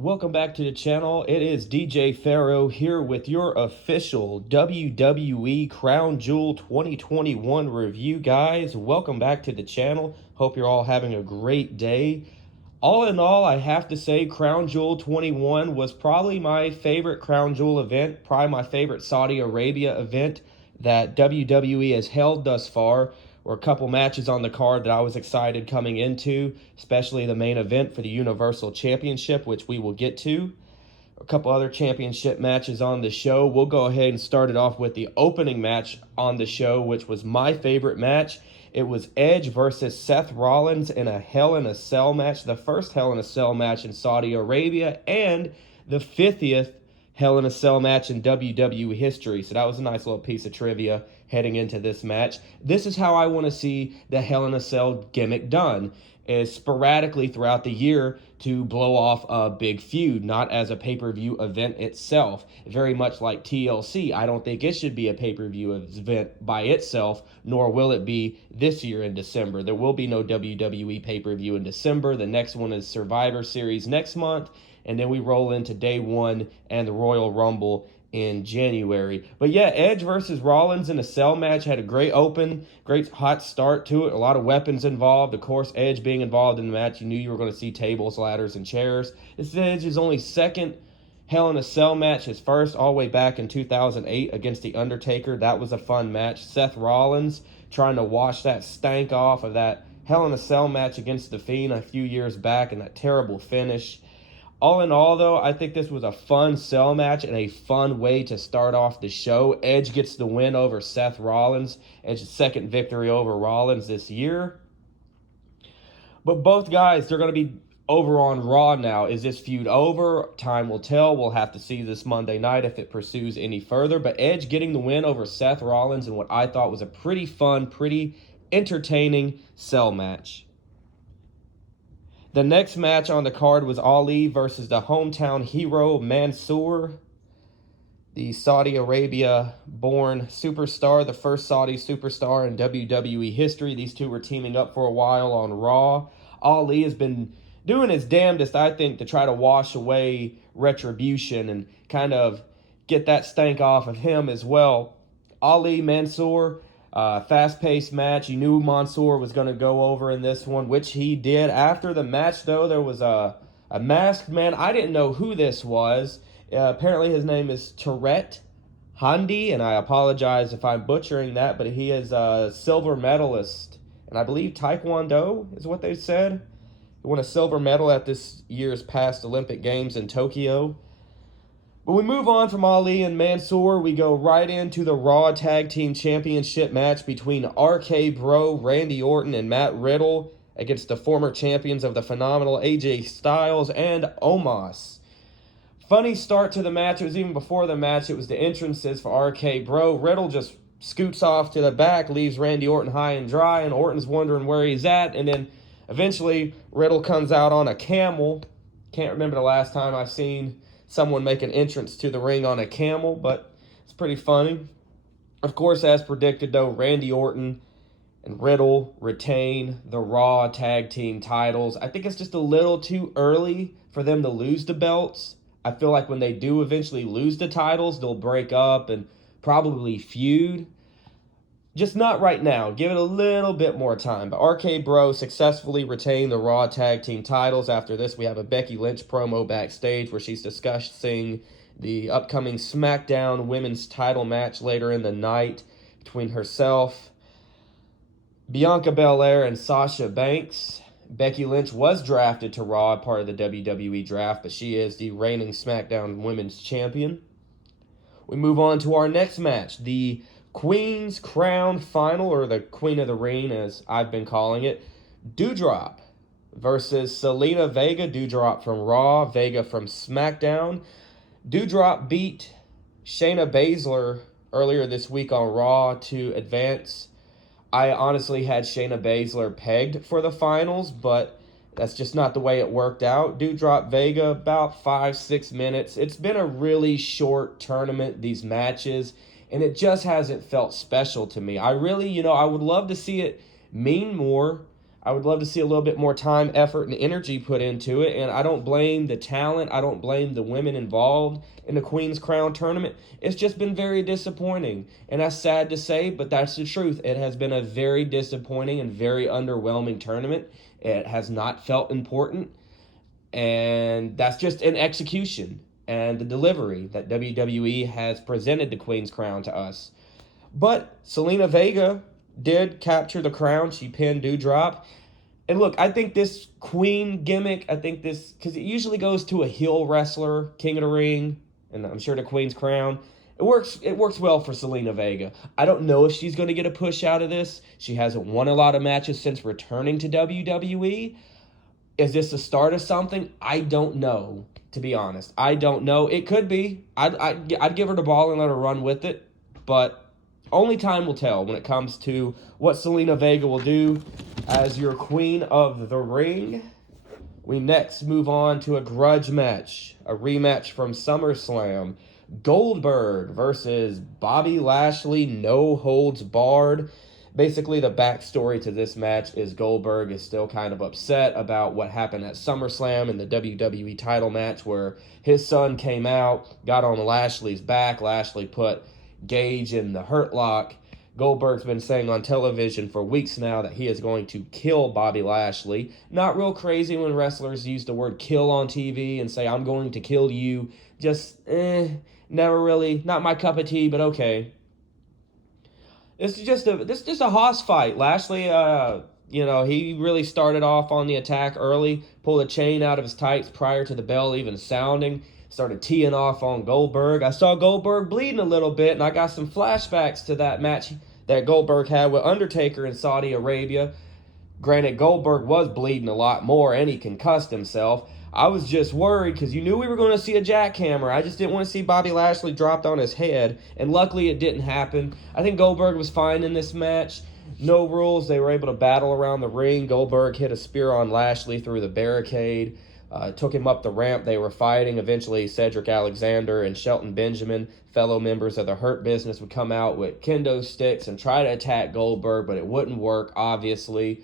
Welcome back to the channel. It is DJ Pharaoh here with your official WWE Crown Jewel 2021 review, guys. Welcome back to the channel. Hope you're all having a great day. All in all, I have to say Crown Jewel 21 was probably my favorite Crown Jewel event, probably my favorite Saudi Arabia event that WWE has held thus far. Or a couple matches on the card that I was excited coming into, especially the main event for the Universal Championship, which we will get to. A couple other championship matches on the show. We'll go ahead and start it off with the opening match on the show, which was my favorite match. It was Edge versus Seth Rollins in a Hell in a Cell match, the first Hell in a Cell match in Saudi Arabia, and the 50th Hell in a Cell match in WWE history. So that was a nice little piece of trivia heading into this match. This is how I want to see the Hell in a Cell gimmick done, is sporadically throughout the year to blow off a big feud, not as a pay-per-view event itself. Very much like TLC, I don't think it should be a pay-per-view event by itself, nor will it be this year in December. There will be no WWE pay-per-view in December. The next one is Survivor Series next month, and then we roll into Day 1 and the Royal Rumble in January. But yeah, Edge versus Rollins in a cell match had a great open, great hot start to it. A lot of weapons involved. Of course, Edge being involved in the match, you knew you were going to see tables, ladders, and chairs. This is Edge's only second Hell in a Cell match, his first all the way back in 2008 against The Undertaker. That was a fun match. Seth Rollins trying to wash that stank off of that Hell in a Cell match against The Fiend a few years back and that terrible finish. All in all, though, I think this was a fun cell match and a fun way to start off the show. Edge gets the win over Seth Rollins. Edge's second victory over Rollins this year. But both guys, they're going to be over on Raw now. Is this feud over? Time will tell. We'll have to see this Monday night if it pursues any further. But Edge getting the win over Seth Rollins in what I thought was a pretty fun, pretty entertaining cell match. The next match on the card was Ali versus the hometown hero Mansour, the Saudi Arabia-born superstar, the first Saudi superstar in WWE history. These two were teaming up for a while on Raw. Ali has been doing his damnedest, I think, to try to wash away retribution and kind of get that stank off of him as well. Ali, Mansour, fast-paced match. You knew Mansour was going to go over in this one, which he did. After the match, though, there was a masked man. I didn't know who this was. Apparently, his name is Tourette Handi, and I apologize if I'm butchering that, but he is a silver medalist, and I believe Taekwondo is what they said. He won a silver medal at this year's past Olympic Games in Tokyo. But we move on from Ali and Mansour. We go right into the Raw Tag Team Championship match between RK Bro, Randy Orton, and Matt Riddle against the former champions of the Phenomenal AJ Styles and Omos. Funny start to the match. It was even before the match. It was the entrances for RK Bro. Riddle just scoots off to the back, leaves Randy Orton high and dry, and Orton's wondering where he's at. And then eventually Riddle comes out on a camel. Can't remember the last time I've seen someone make an entrance to the ring on a camel, but it's pretty funny. Of course, as predicted, though, Randy Orton and Riddle retain the Raw Tag Team titles. I think it's just a little too early for them to lose the belts. I feel like when they do eventually lose the titles, they'll break up and probably feud. Just not right now. Give it a little bit more time. But RK Bro successfully retained the Raw Tag Team titles. After this, we have a Becky Lynch promo backstage where she's discussing the upcoming SmackDown Women's title match later in the night between herself, Bianca Belair, and Sasha Banks. Becky Lynch was drafted to Raw, part of the WWE draft, but she is the reigning SmackDown Women's Champion. We move on to our next match, the Queen's Crown Final, or the Queen of the Ring, as I've been calling it. Doudrop versus Selena Vega. Doudrop from Raw, Vega from SmackDown. Doudrop beat Shayna Baszler earlier this week on Raw to advance. I honestly had Shayna Baszler pegged for the finals, but that's just not the way it worked out. Doudrop Vega, about 5-6 minutes. It's been a really short tournament, these matches, and it just hasn't felt special to me. I really, I would love to see it mean more. I would love to see a little bit more time, effort, and energy put into it. And I don't blame the talent. I don't blame the women involved in the Queen's Crown tournament. It's just been very disappointing. And that's sad to say, but that's the truth. It has been a very disappointing and very underwhelming tournament. It has not felt important. And that's just an execution and the delivery that WWE has presented the Queen's Crown to us. But Zelina Vega did capture the crown. She pinned Doudrop. And look, I think this Queen gimmick, because it usually goes to a heel wrestler, King of the Ring, and I'm sure the Queen's Crown. It works well for Zelina Vega. I don't know if she's going to get a push out of this. She hasn't won a lot of matches since returning to WWE. Is this the start of something? I don't know, to be honest. I don't know. It could be. I'd give her the ball and let her run with it. But only time will tell when it comes to what Zelina Vega will do as your Queen of the Ring. We next move on to a grudge match. A rematch from SummerSlam. Goldberg versus Bobby Lashley. No holds barred. Basically, the backstory to this match is Goldberg is still kind of upset about what happened at SummerSlam in the WWE title match where his son came out, got on Lashley's back. Lashley put Gage in the Hurt Lock. Goldberg's been saying on television for weeks now that he is going to kill Bobby Lashley. Not real crazy when wrestlers use the word kill on TV and say, I'm going to kill you. Just, never really, not my cup of tea, but okay. This is just a hoss fight. Lashley, he really started off on the attack early, pulled a chain out of his tights prior to the bell even sounding, started teeing off on Goldberg. I saw Goldberg bleeding a little bit, and I got some flashbacks to that match that Goldberg had with Undertaker in Saudi Arabia. Granted, Goldberg was bleeding a lot more, and he concussed himself. I was just worried because you knew we were going to see a jackhammer. I just didn't want to see Bobby Lashley dropped on his head, and luckily it didn't happen. I think Goldberg was fine in this match. No rules. They were able to battle around the ring. Goldberg hit a spear on Lashley through the barricade, took him up the ramp. They were fighting. Eventually, Cedric Alexander and Shelton Benjamin, fellow members of the Hurt Business, would come out with kendo sticks and try to attack Goldberg, but it wouldn't work, obviously.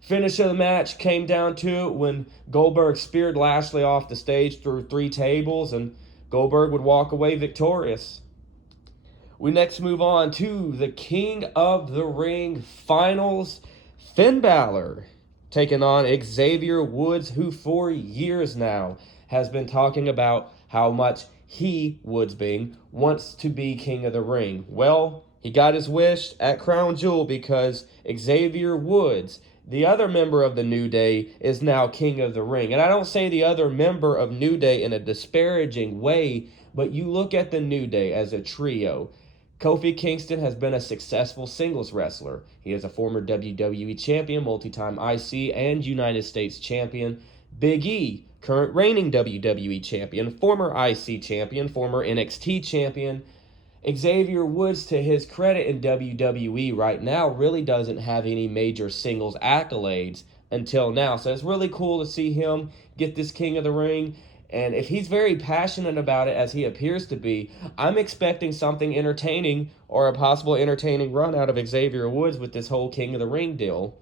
Finish of the match came down to it when Goldberg speared Lashley off the stage through 3 tables, and Goldberg would walk away victorious. We next move on to the King of the Ring finals. Finn Balor taking on Xavier Woods, who for years now has been talking about how much he, Woodsbing, wants to be King of the Ring. Well, he got his wish at Crown Jewel because Xavier Woods, the other member of the New Day, is now King of the Ring. And I don't say the other member of New Day in a disparaging way, but you look at the New Day as a trio. Kofi Kingston has been a successful singles wrestler. He is a former WWE champion, multi-time IC and United States champion. Big E, current reigning WWE champion, former IC champion, former NXT champion. Xavier Woods, to his credit in WWE right now, really doesn't have any major singles accolades until now. So it's really cool to see him get this King of the Ring. And if he's very passionate about it, as he appears to be, I'm expecting something entertaining or a possible entertaining run out of Xavier Woods with this whole King of the Ring deal.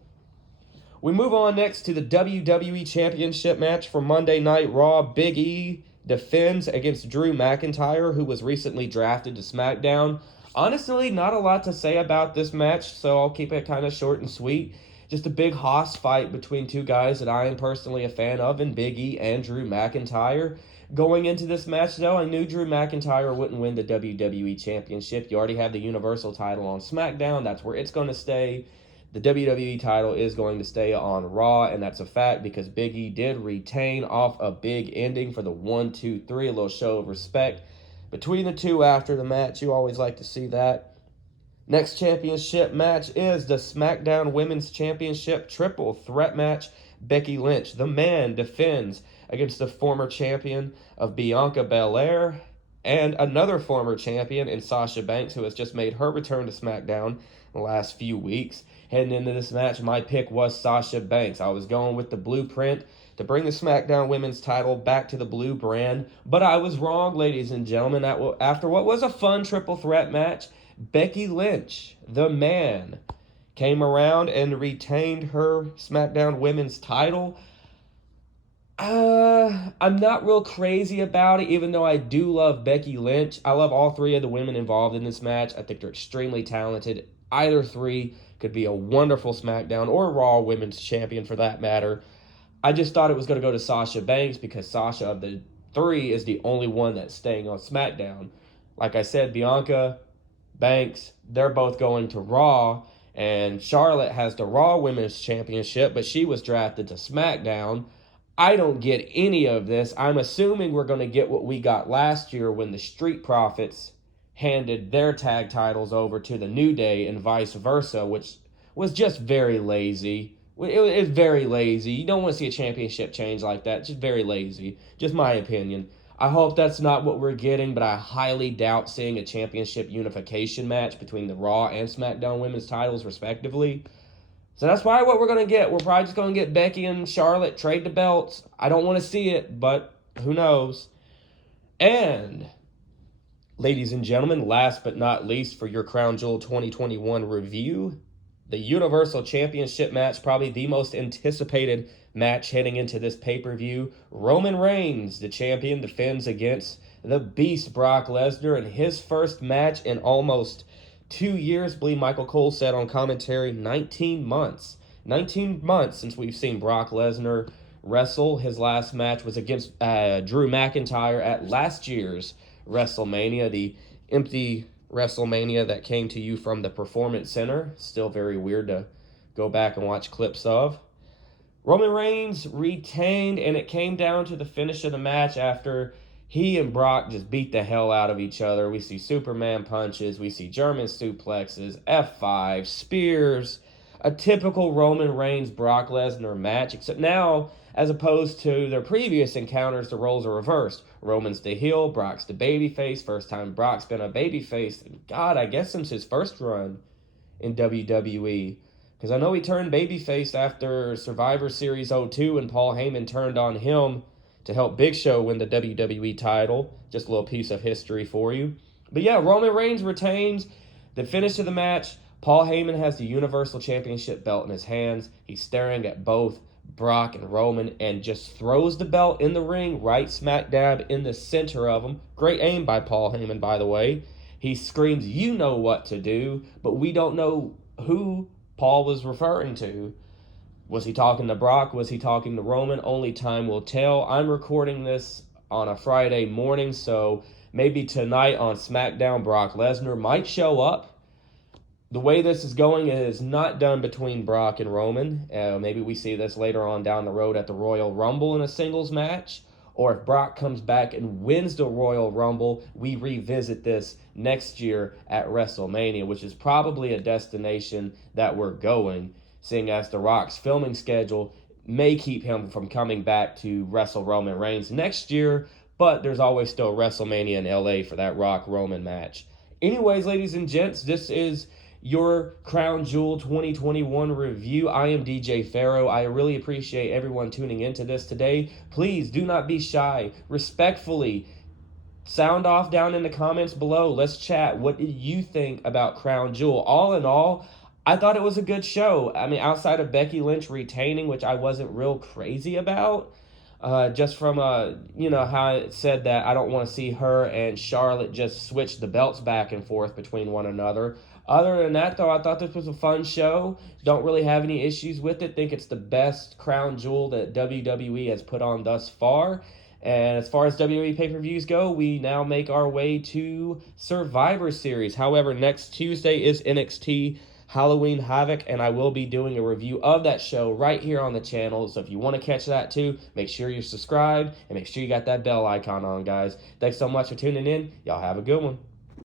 We move on next to the WWE Championship match for Monday Night Raw. Big E defends against Drew McIntyre, who was recently drafted to SmackDown. Honestly, not a lot to say about this match, so I'll keep it kind of short and sweet. Just a big hoss fight between two guys that I am personally a fan of, in Big E and Drew McIntyre. Going into this match, though, I knew Drew McIntyre wouldn't win the WWE Championship. You already have the Universal title on SmackDown. That's where it's going to stay. The WWE title is going to stay on Raw, and that's a fact because Big E did retain off a big ending for the 1, 2, 3, a little show of respect between the two after the match. You always like to see that. Next championship match is the SmackDown Women's Championship triple threat match. Becky Lynch, the man, defends against the former champion of Bianca Belair and another former champion in Sasha Banks, who has just made her return to SmackDown in the last few weeks. Heading into this match, my pick was Sasha Banks. I was going with the blueprint to bring the SmackDown Women's title back to the blue brand, but I was wrong, ladies and gentlemen. After what was a fun triple threat match, Becky Lynch, the man, came around and retained her SmackDown Women's title. I'm not real crazy about it, even though I do love Becky Lynch. I love all three of the women involved in this match. I think they're extremely talented. Either three could be a wonderful SmackDown or Raw Women's Champion for that matter. I just thought it was going to go to Sasha Banks because Sasha of the three is the only one that's staying on SmackDown. Like I said, Bianca, Banks, they're both going to Raw. And Charlotte has the Raw Women's Championship, but she was drafted to SmackDown. I don't get any of this. I'm assuming we're going to get what we got last year when the Street Profits handed their tag titles over to the New Day and vice versa, which was just very lazy. It's very lazy. You don't want to see a championship change like that. It's just very lazy. Just my opinion. I hope that's not what we're getting, but I highly doubt seeing a championship unification match between the Raw and SmackDown women's titles, respectively. So that's probably what we're going to get. We're probably just going to get Becky and Charlotte trade the belts. I don't want to see it, but who knows. And, ladies and gentlemen, last but not least for your Crown Jewel 2021 review, the Universal Championship match, probably the most anticipated match heading into this pay-per-view. Roman Reigns, the champion, defends against the Beast Brock Lesnar in his first match in almost 2 years. I believe Michael Cole said on commentary 19 months. 19 months since we've seen Brock Lesnar wrestle. His last match was against Drew McIntyre at last year's WrestleMania, the empty WrestleMania that came to you from the Performance Center. Still very weird to go back and watch clips of. Roman Reigns retained, and it came down to the finish of the match after he and Brock just beat the hell out of each other. We see Superman punches, we see German suplexes, F5, spears, a typical Roman Reigns-Brock Lesnar match, except now, as opposed to their previous encounters, the roles are reversed. Roman's the heel, Brock's the babyface. First time Brock's been a babyface, God, I guess since his first run in WWE. Because I know he turned babyface after Survivor Series 02 and Paul Heyman turned on him to help Big Show win the WWE title. Just a little piece of history for you. But yeah, Roman Reigns retains. The finish of the match, Paul Heyman has the Universal Championship belt in his hands. He's staring at both Brock and Roman and just throws the belt in the ring right smack dab in the center of him. Great aim by Paul Heyman, by the way. He screams, "You know what to do," but we don't know who Paul was referring to. Was he talking to Brock? Was he talking to Roman? Only time will tell. I'm recording this on a Friday morning, so maybe tonight on SmackDown, Brock Lesnar might show up. The way this is going is not done between Brock and Roman. Maybe we see this later on down the road at the Royal Rumble in a singles match. Or if Brock comes back and wins the Royal Rumble, we revisit this next year at WrestleMania, which is probably a destination that we're going, seeing as The Rock's filming schedule may keep him from coming back to wrestle Roman Reigns next year, but there's always still WrestleMania in LA for that Rock-Roman match. Anyways, ladies and gents, this is your Crown Jewel 2021 review. I am DJ Pharaoh. I really appreciate everyone tuning into this today. Please do not be shy. Respectfully, sound off down in the comments below. Let's chat. What did you think about Crown Jewel? All in all, I thought it was a good show. I mean, outside of Becky Lynch retaining, which I wasn't real crazy about, just from, how it said that I don't want to see her and Charlotte just switch the belts back and forth between one another. Other than that, though, I thought this was a fun show. Don't really have any issues with it. Think it's the best Crown Jewel that WWE has put on thus far. And as far as WWE pay-per-views go, we now make our way to Survivor Series. However, next Tuesday is NXT Halloween Havoc, and I will be doing a review of that show right here on the channel. So if you want to catch that too, make sure you're subscribed and make sure you got that bell icon on, guys. Thanks so much for tuning in. Y'all have a good one.